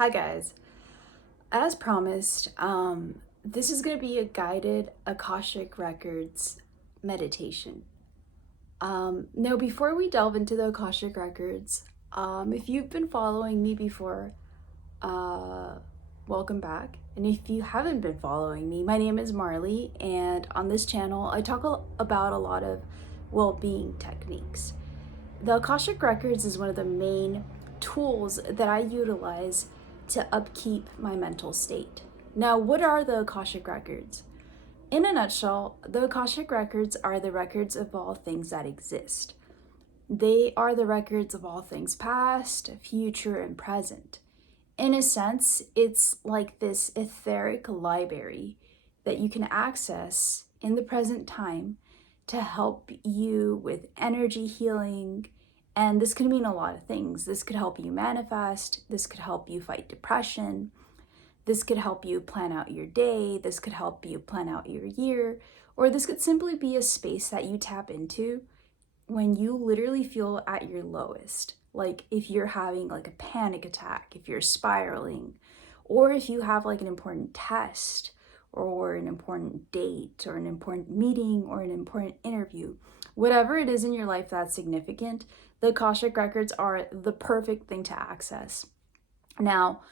Hi guys. As promised, this is going to be a guided Akashic Records meditation. Now, before we delve into the Akashic Records, if you've been following me before, uh, welcome back. And if you haven't been following me, my name is Marley, and on this channel, I talk about a lot of well-being techniques. The Akashic Records is one of the main tools that I utilize to upkeep my mental state. Now, what are the Akashic Records? In a nutshell, the Akashic Records are the records of all things that exist. They are the records of all things past, future, and present. In a sense, it's like this etheric library that you can access in the present time to help you with energy healing. And this could mean a lot of things. This could help you manifest. This could help you fight depression. This could help you plan out your day. This could help you plan out your year. Or this could simply be a space that you tap into when you literally feel at your lowest. Like if you're having like a panic attack, if you're spiraling, or if you have like an important test or an important date or an important meeting or an important interview, whatever it is in your life that's significant, the Akashic Records are the perfect thing to access. Now,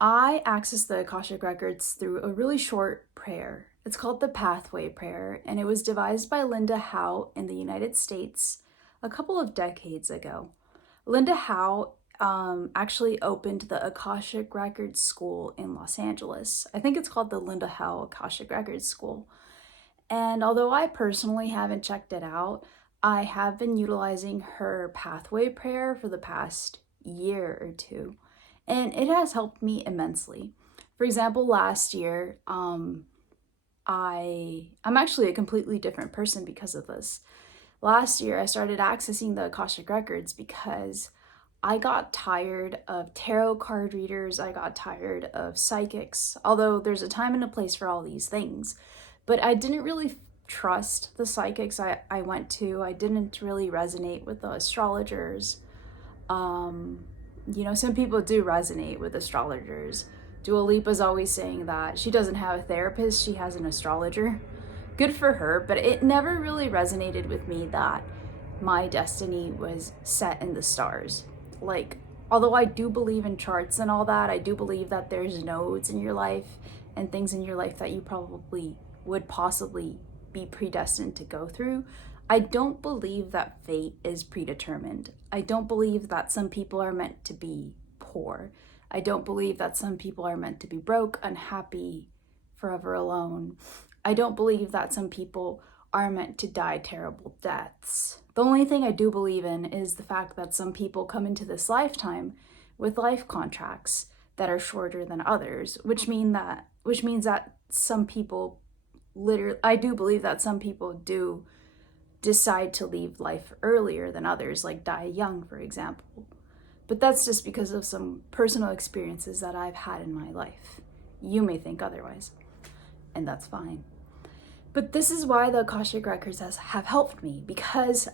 I access the Akashic Records through a really short prayer. It's called the Pathway Prayer, and it was devised by Linda Howe in the United States a couple of decades ago. Linda Howe actually opened the Akashic Records School in Los Angeles. I think it's called the Linda Howe Akashic Records School. And although I personally haven't checked it out, I have been utilizing her Pathway Prayer for the past year or two, and it has helped me immensely. For example, last year, I'm actually a completely different person because of this. Last year, I started accessing the Akashic Records because I got tired of tarot card readers. I got tired of psychics, although there's a time and a place for all these things. But I didn't really trust the psychics I went to. I didn't really resonate with the astrologers. Some people do resonate with astrologers. Dua Lipa's always saying that she doesn't have a therapist, she has an astrologer. Good for her, but it never really resonated with me that my destiny was set in the stars. Like, although I do believe in charts and all that, I do believe that there's nodes in your life and things in your life that you probably would possibly be predestined to go through. I don't believe that fate is predetermined. I don't believe that some people are meant to be poor. I don't believe that some people are meant to be broke, unhappy, forever alone. I don't believe that some people are meant to die terrible deaths. The only thing I do believe in is the fact that some people come into this lifetime with life contracts that are shorter than others, which means that some people I do believe that some people do decide to leave life earlier than others, like die young, for example. But that's just because of some personal experiences that I've had in my life. You may think otherwise, and that's fine. But this is why the Akashic Records have helped me, because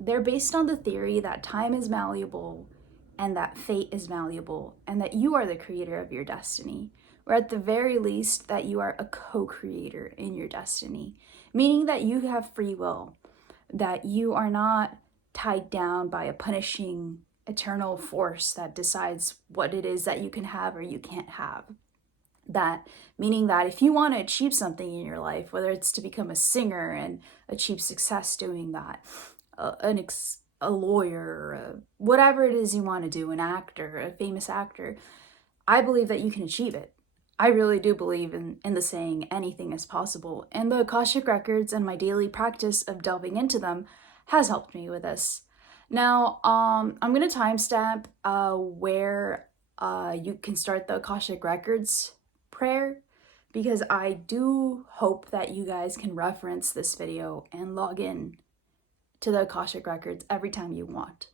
they're based on the theory that time is malleable and that fate is malleable and that you are the creator of your destiny, or at the very least that you are a co-creator in your destiny, meaning that you have free will, that you are not tied down by a punishing eternal force that decides what it is that you can have or you can't have. That meaning that if you want to achieve something in your life, whether it's to become a singer and achieve success doing that, a lawyer, whatever it is you want to do, an actor, a famous actor, I believe that you can achieve it. I really do believe in the saying, anything is possible. And the Akashic Records and my daily practice of delving into them has helped me with this. Now, I'm going to timestamp where you can start the Akashic Records prayer, because I do hope that you guys can reference this video and log in to the Akashic Records every time you want.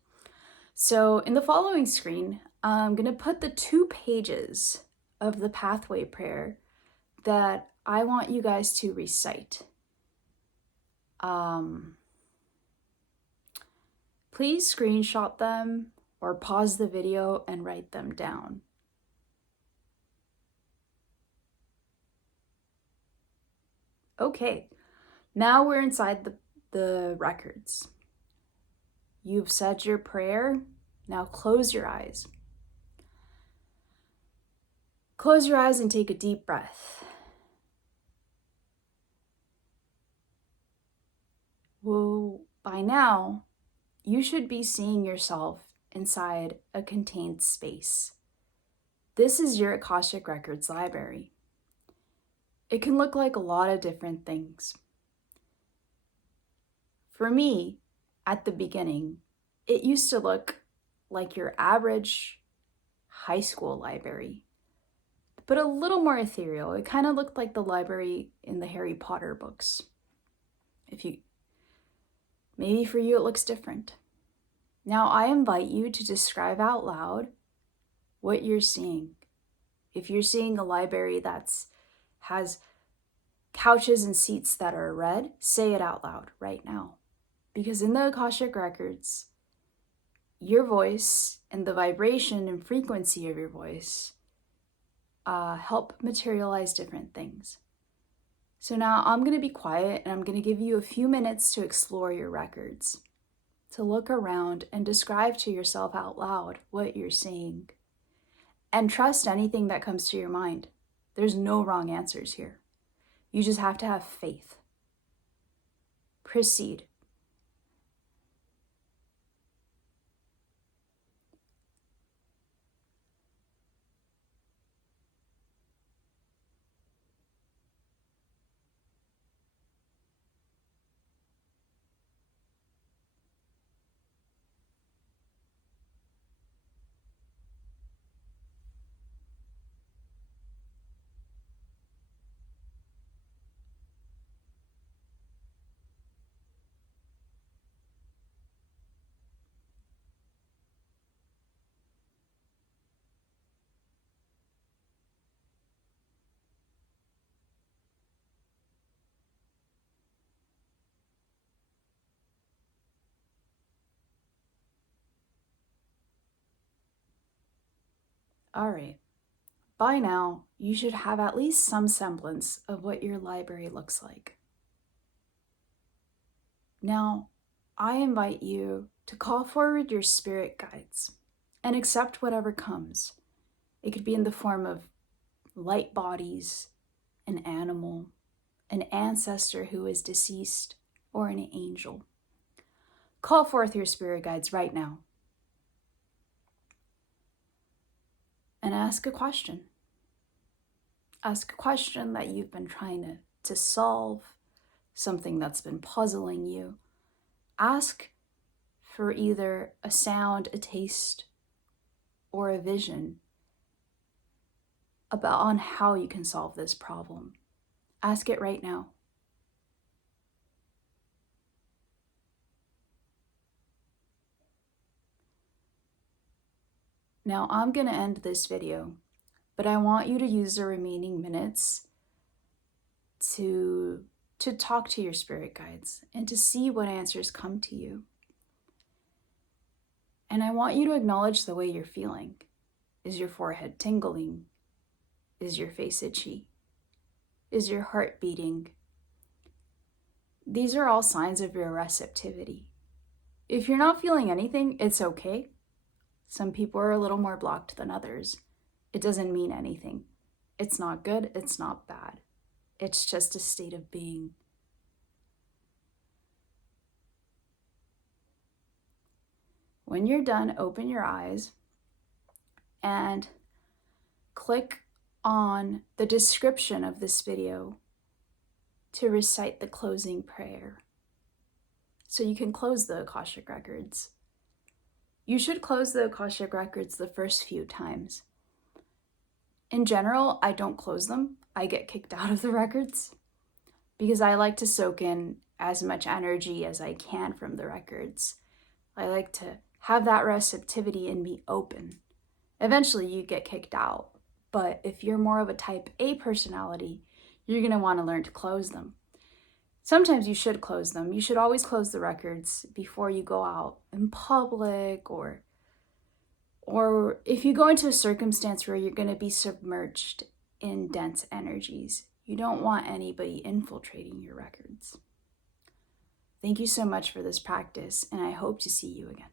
So in the following screen, I'm going to put the 2 pages of the Pathway Prayer that I want you guys to recite. Please screenshot them or pause the video and write them down. Okay, now we're inside the records. You've said your prayer. Now close your eyes. Close your eyes and take a deep breath. Well, by now, you should be seeing yourself inside a contained space. This is your Akashic Records library. It can look like a lot of different things. For me, at the beginning, it used to look like your average high school library, but a little more ethereal. It kind of looked like the library in the Harry Potter books. Maybe for you it looks different. Now I invite you to describe out loud what you're seeing. If you're seeing a library that has couches and seats that are red, say it out loud right now. Because in the Akashic Records, your voice and the vibration and frequency of your voice help materialize different things. So now I'm going to be quiet and I'm going to give you a few minutes to explore your records, to look around and describe to yourself out loud what you're seeing. And trust anything that comes to your mind. There's no wrong answers here. You just have to have faith. Proceed. All right. By now, you should have at least some semblance of what your library looks like. Now, I invite you to call forward your spirit guides and accept whatever comes. It could be in the form of light bodies, an animal, an ancestor who is deceased, or an angel. Call forth your spirit guides right now and ask a question. Ask a question that you've been trying to solve, something that's been puzzling you. Ask for either a sound, a taste, or a vision on how you can solve this problem. Ask it right now. Now I'm going to end this video, but I want you to use the remaining minutes to talk to your spirit guides and to see what answers come to you. And I want you to acknowledge the way you're feeling. Is your forehead tingling? Is your face itchy? Is your heart beating? These are all signs of your receptivity. If you're not feeling anything, it's okay. Some people are a little more blocked than others. It doesn't mean anything. It's not good, it's not bad. It's just a state of being. When you're done, open your eyes and click on the description of this video to recite the closing prayer. So you can close the Akashic Records. You should close the Akashic Records the first few times. In general, I don't close them. I get kicked out of the records because I like to soak in as much energy as I can from the records. I like to have that receptivity and be open. Eventually you get kicked out, but if you're more of a type A personality, you're going to want to learn to close them. Sometimes you should close them. You should always close the records before you go out in public or if you go into a circumstance where you're going to be submerged in dense energies. You don't want anybody infiltrating your records. Thank you so much for this practice, and I hope to see you again.